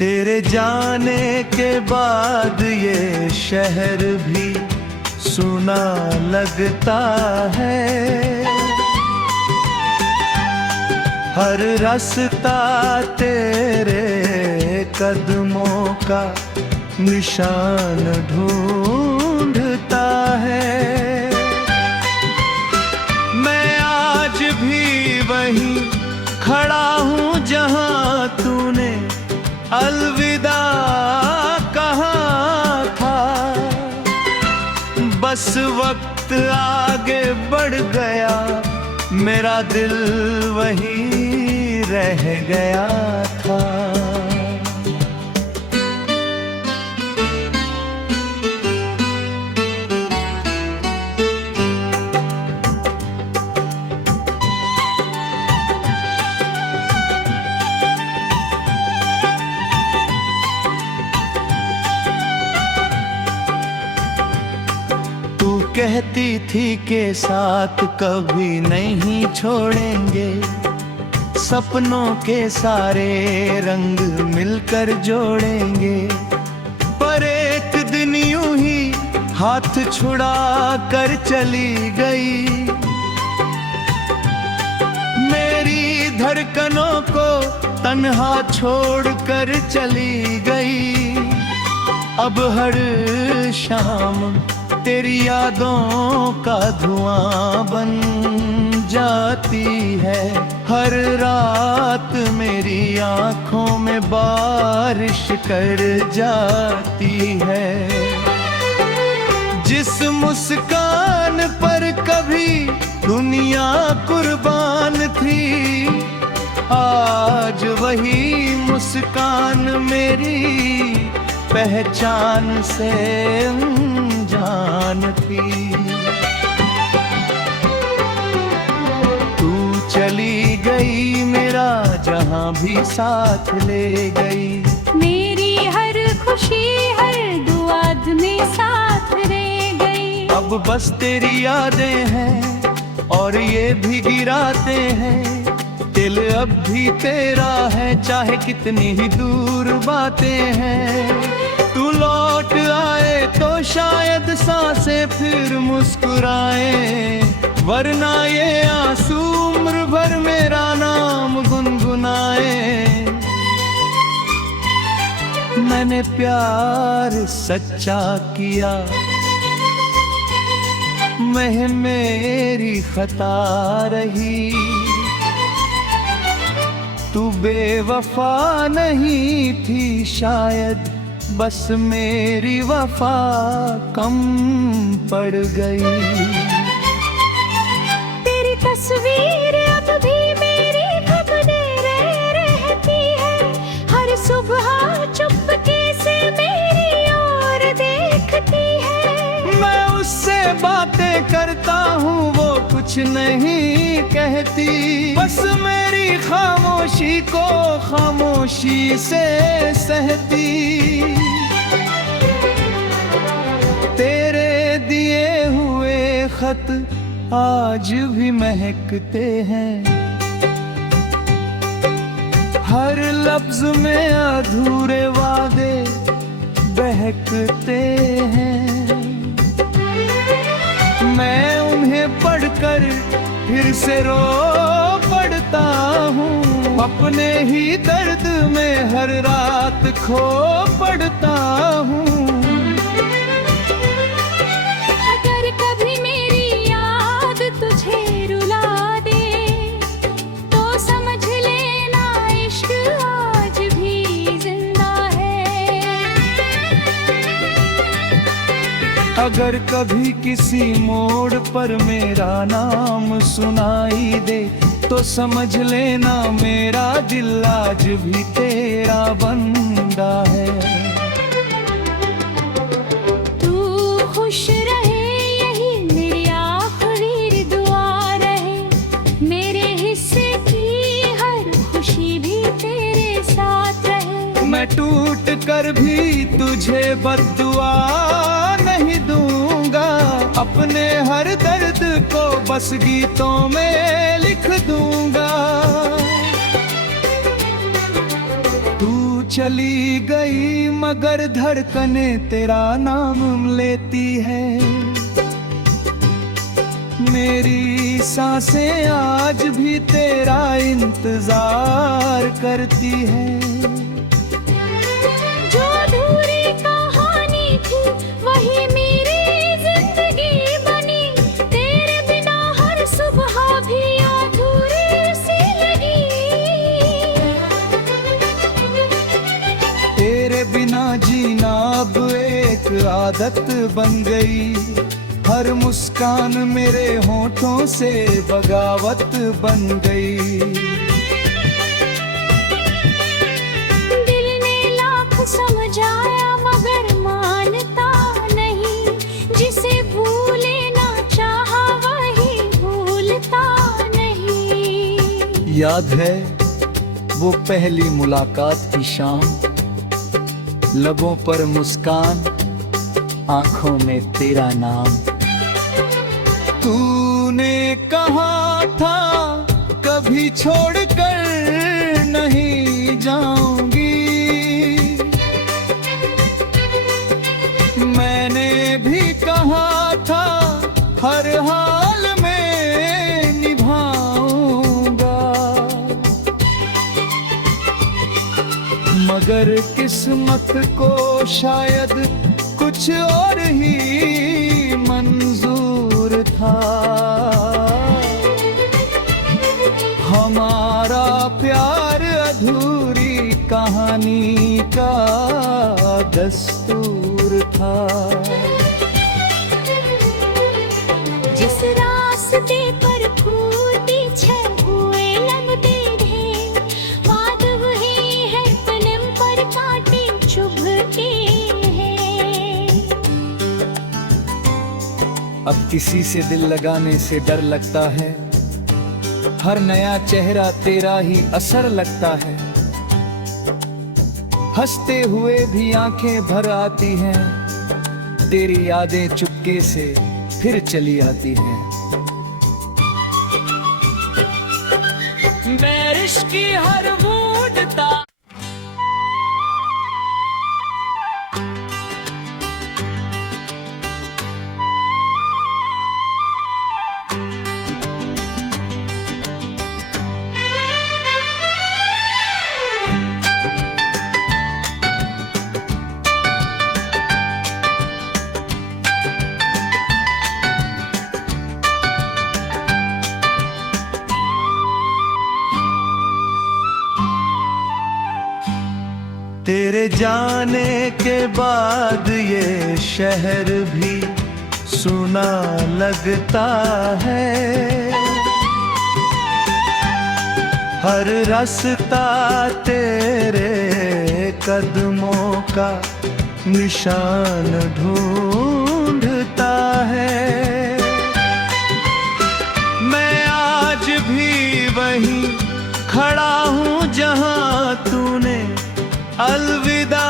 तेरे जाने के बाद ये शहर भी सुना लगता है। हर रास्ता तेरे कदमों का निशान ढूंढता है। मैं आज भी वहीं खड़ा हूँ जहाँ तूने अलविदा कहा था। बस वक्त आगे बढ़ गया, मेरा दिल वहीं रह गया था। कहती थी के साथ कभी नहीं छोड़ेंगे, सपनों के सारे रंग मिलकर जोड़ेंगे। पर एक दिन यूं ही हाथ छुड़ा कर चली गई, मेरी धड़कनों को तन्हा छोड़ कर चली गई। अब हर शाम तेरी यादों का धुआं बन जाती है। हर रात मेरी आंखों में बारिश कर जाती है। जिस मुस्कान पर कभी दुनिया कुर्बान थी, आज वही मुस्कान मेरी पहचान से जान थी। तू चली गई, मेरा जहां भी साथ ले गई। मेरी हर खुशी हर दुआ में साथ रह गई। अब बस तेरी यादें हैं और ये भी गिराते हैं। दिल अब भी तेरा है, चाहे कितनी ही दूर बातें हैं। तू लौट आए तो शायद सांसें फिर मुस्कुराए, वरना ये आंसू उम्र भर मेरा नाम गुनगुनाए। मैंने प्यार सच्चा किया, मैं मेरी खता रही। तू बेवफा नहीं थी शायद, बस मेरी वफा कम पड़ गई। तेरी तस्वीर अब भी मेरी खबरें रहती है। हर सुबह चुपके से मेरी ओर देखती है। मैं उससे बातें करता हूँ, वो कुछ नहीं कहती। बस मेरी खामोशी को खामोशी से सहती। तेरे दिए हुए खत आज भी महकते हैं। हर लफ्ज में अधूरे वादे बहकते हैं। मैं उन्हें पढ़कर फिर से रो पड़ता हूँ। अपने ही दर्द में हर रात खो पड़ता हूँ। अगर कभी मेरी याद तुझे रुला दे, तो समझ लेना इश्क आज भी जिंदा है। अगर कभी किसी मोड़ पर मेरा नाम सुनाई दे, तो समझ लेना मेरा दिल आज भी तेरा बंदा है। तू खुश रहे यही मेरी आखिरी दुआ रहे। मेरे हिस्से की हर खुशी भी तेरे साथ रहे। मैं टूट कर भी तुझे बद्दुआ नहीं दूंगा। अपने हर दर्द को बस गीतों में लिख दूंगा। तू चली गई मगर धड़कने तेरा नाम लेती है। मेरी सांसें आज भी तेरा इंतजार करती है। जो अधूरी कहानी थी वही मेरी जिंदगी बनी, तेरे बिना हर सुबह भी अधूरी सी लगी। तेरे बिना जीना अब एक आदत बन गई, हर मुस्कान मेरे होठों से बगावत बन गई। दिल ने लाख समझाया मगर मानता नहीं, जिसे भूले ना चाहा वही भूलता नहीं। याद है वो पहली मुलाकात की शाम, लबों पर मुस्कान, आंखों में तेरा नाम। तूने कहा था कभी छोड़कर नहीं जाऊंगी, मैंने भी कहा था हर हाल में निभाऊंगा। मगर किस्मत को शायद कुछ और ही मंजूर था। हमारा प्यार अधूरी कहानी का दस्तूर था। जिस रास्ते पर फूल पीछे हुए लगते ढेर, बात वही है तनम पर कांटे चुभते हैं। अब किसी से दिल लगाने से डर लगता है, हर नया चेहरा तेरा ही असर लगता है। हंसते हुए भी आंखें भर आती हैं, तेरी यादें चुपके से फिर चली आती हैं। बारिश की हर बूंदता तेरे जाने के बाद ये शहर भी सुना लगता है। हर रास्ता तेरे कदमों का निशान ढूंढता है। मैं आज भी वहीं खड़ा हूँ जहाँ तूने अलविदा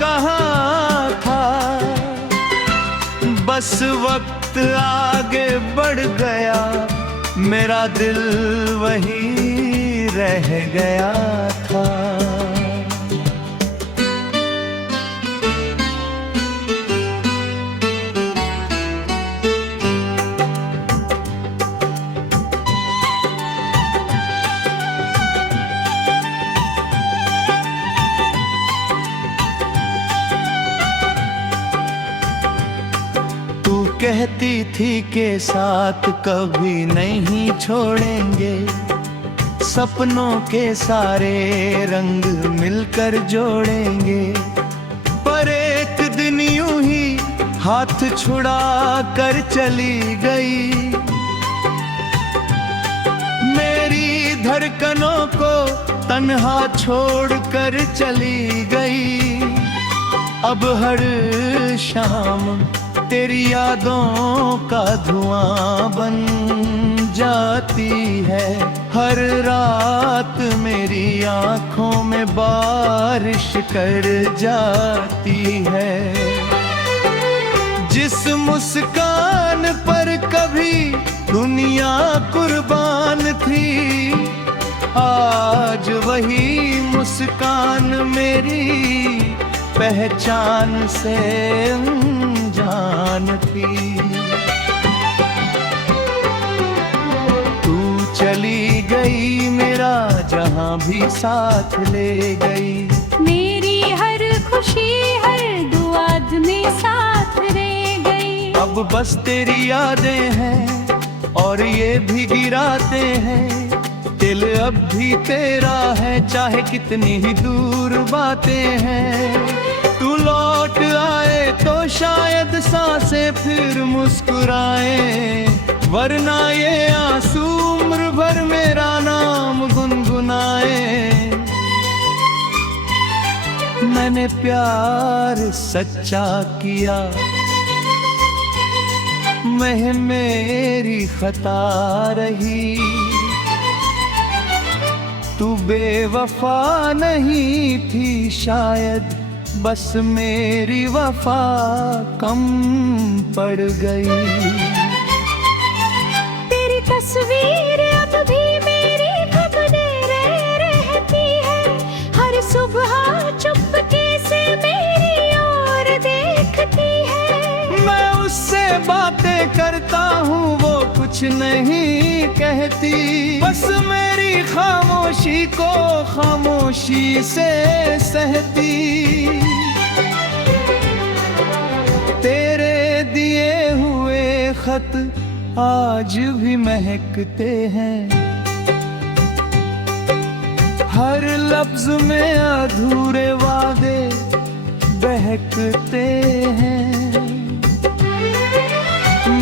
कहा था। बस वक्त आगे बढ़ गया, मेरा दिल वहीं रह गया था। कहती थी के साथ कभी नहीं छोड़ेंगे, सपनों के सारे रंग मिलकर जोड़ेंगे। पर एक दिन यूं ही हाथ छुड़ा कर चली गई, मेरी धड़कनों को तन्हा छोड़ कर चली गई। अब हर शाम तेरी यादों का धुआं बन जाती है। हर रात मेरी आंखों में बारिश कर जाती है। जिस मुस्कान पर कभी दुनिया कुर्बान थी, आज वही मुस्कान मुस्कान मेरी पहचान से अनजान थी। तू चली गई मेरा जहां भी साथ ले गई। मेरी हर खुशी हर दुआ में साथ रह गई। अब बस तेरी यादें हैं और ये भी गिराते हैं। दिल अब भी तेरा है चाहे कितनी ही दूर बातें हैं। तू लौट आए तो शायद सांसें फिर मुस्कुराए, वरना ये आंसू उम्र भर मेरा नाम गुनगुनाए। मैंने प्यार सच्चा किया, मैं मेरी खता रही। तू बेवफा नहीं थी शायद, बस मेरी वफा कम पड़ गई। तेरी तस्वीर अब भी मेरी खबरें रहती है। हर सुबह चुपके से मेरी ओर देखती है। मैं उससे बातें करता हूँ वो कुछ नहीं कहती, बस मेरी खामोशी को खामोशी से सहती। तेरे दिए हुए खत आज भी महकते हैं, हर लफ्ज में अधूरे वादे बहकते हैं।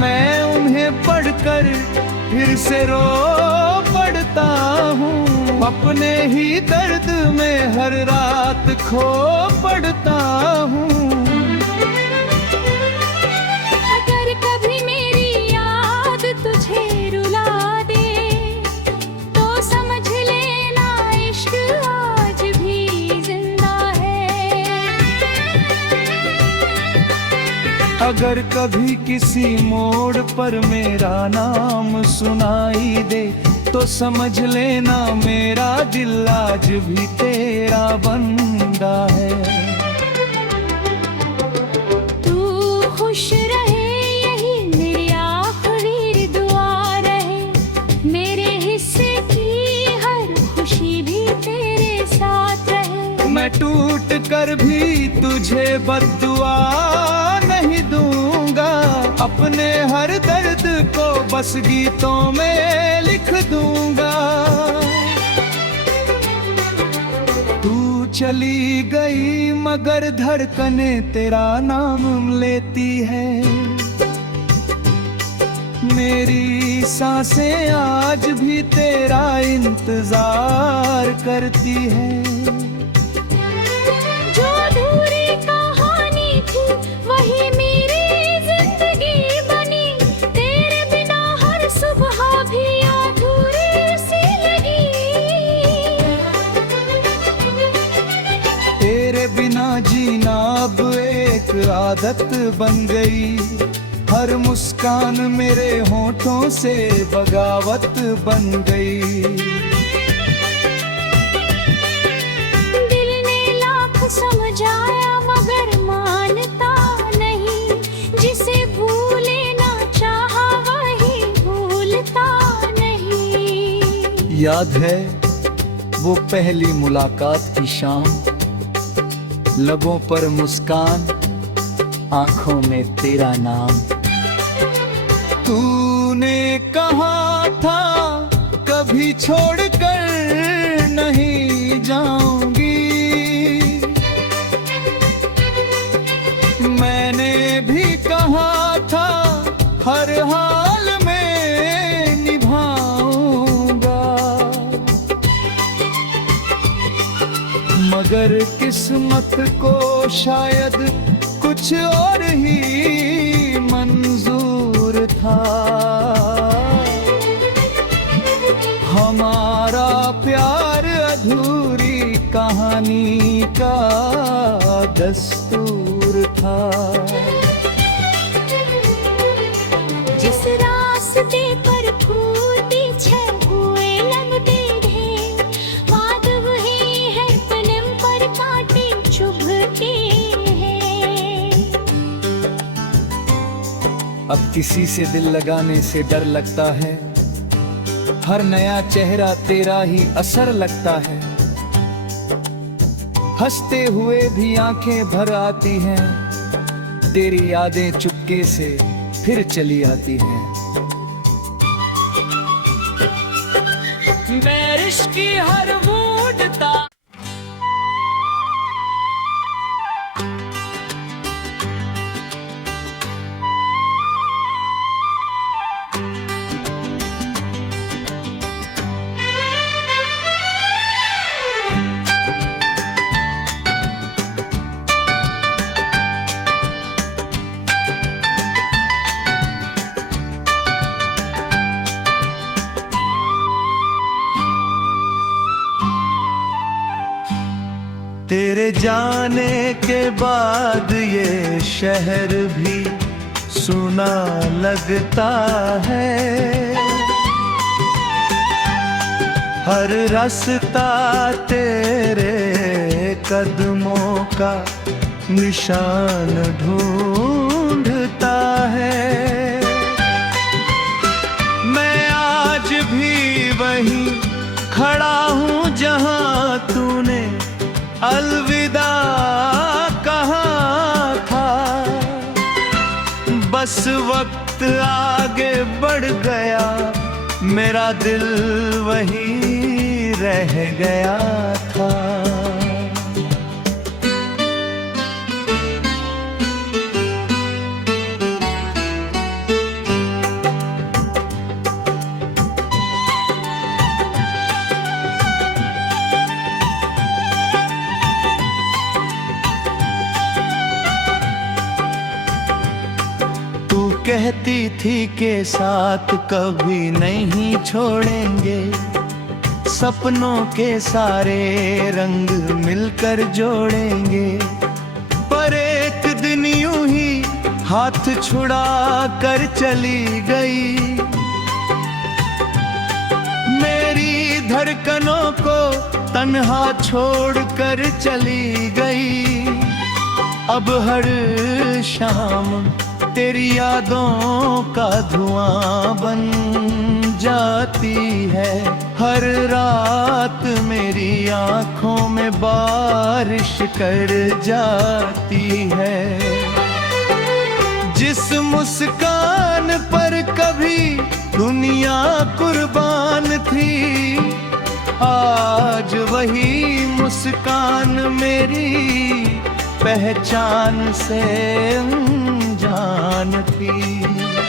मैं उन्हें पढ़कर फिर से रो पड़ता हूँ, अपने ही दर्द में हर रात खो पड़ता हूँ। अगर कभी मेरी याद तुझे रुला दे तो समझ लेना इश्क आज भी जिंदा है। अगर कभी किसी मोड़ पर मेरा नाम सुनाई दे तो समझ लेना मेरा दिल आज भी तेरा बंदा है। तू खुश रहे यही मेरी आखिरी दुआ रहे। मेरे हिस्से की हर खुशी भी तेरे साथ रहे। मैं टूट कर भी तुझे बद्दुआ नहीं दूंगा, अपने हर दर्द को बस गीतों में लिख दूंगा। तू चली गई मगर धड़कने तेरा नाम लेती है। मेरी सांसें आज भी तेरा इंतजार करती हैं। जो अधूरी कहानी थी वही मेरी जिंदगी बनी। तेरे बिना हर सुबह भी अधूरी सी लगी। तेरे बिना जीना अब एक आदत बन गई, हर मुस्कान मेरे होठों से बगावत बन गई। दिल ने लाख समझाया मगर मानता नहीं। जिसे भूले ना चाहा वही भूलता नहीं। याद है वो पहली मुलाकात की शाम, लबों पर मुस्कान आंखों में तेरा नाम। तूने कहा था कभी छोड़कर नहीं जाऊंगी, मैंने भी कहा था हर हाल में निभाऊंगा। मगर किस्मत को शायद कुछ और ही मंजूर था। हमारा प्यार अधूरी कहानी का दस्तूर था। जिस रास्ते पर फूल पीछे हुए लगते ढेर, बात वही है अब किसी से दिल लगाने से डर लगता है, हर नया चेहरा तेरा ही असर लगता है। हंसते हुए भी आंखें भर आती हैं, तेरी यादें चुपके से फिर चली आती हैं। बारिश की हर बूंदता तेरे जाने के बाद ये शहर भी सुना लगता है। हर रास्ता तेरे कदमों का निशान ढूंढता है। मैं आज भी वहीं खड़ा हूँ जहाँ तूने अलविदा कहा था। बस वक्त आगे बढ़ गया, मेरा दिल वहीं रह गया था। कहती थी के साथ कभी नहीं छोड़ेंगे, सपनों के सारे रंग मिलकर जोड़ेंगे। पर एक दिन यूं ही हाथ छुड़ा कर चली गई, मेरी धड़कनों को तन्हा छोड़ कर चली गई। अब हर शाम तेरी यादों का धुआं बन जाती है। हर रात मेरी आंखों में बारिश कर जाती है। जिस मुस्कान पर कभी दुनिया कुर्बान थी, आज वही मुस्कान मेरी पहचान से अनजान थी।